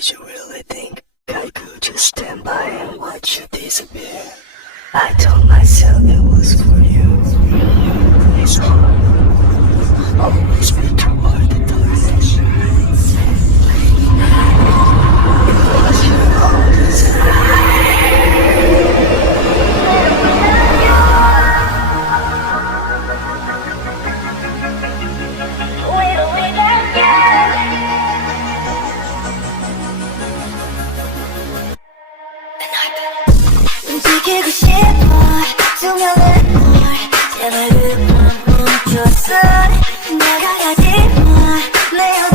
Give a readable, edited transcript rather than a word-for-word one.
Did you really think I could just stand by and watch you disappear? I told myself it was for you. It's hard. Always be toward the darkness. Because you're all 움직이고 싶어 투명한 물 제발 그만 멈춰서 나가가지 마 내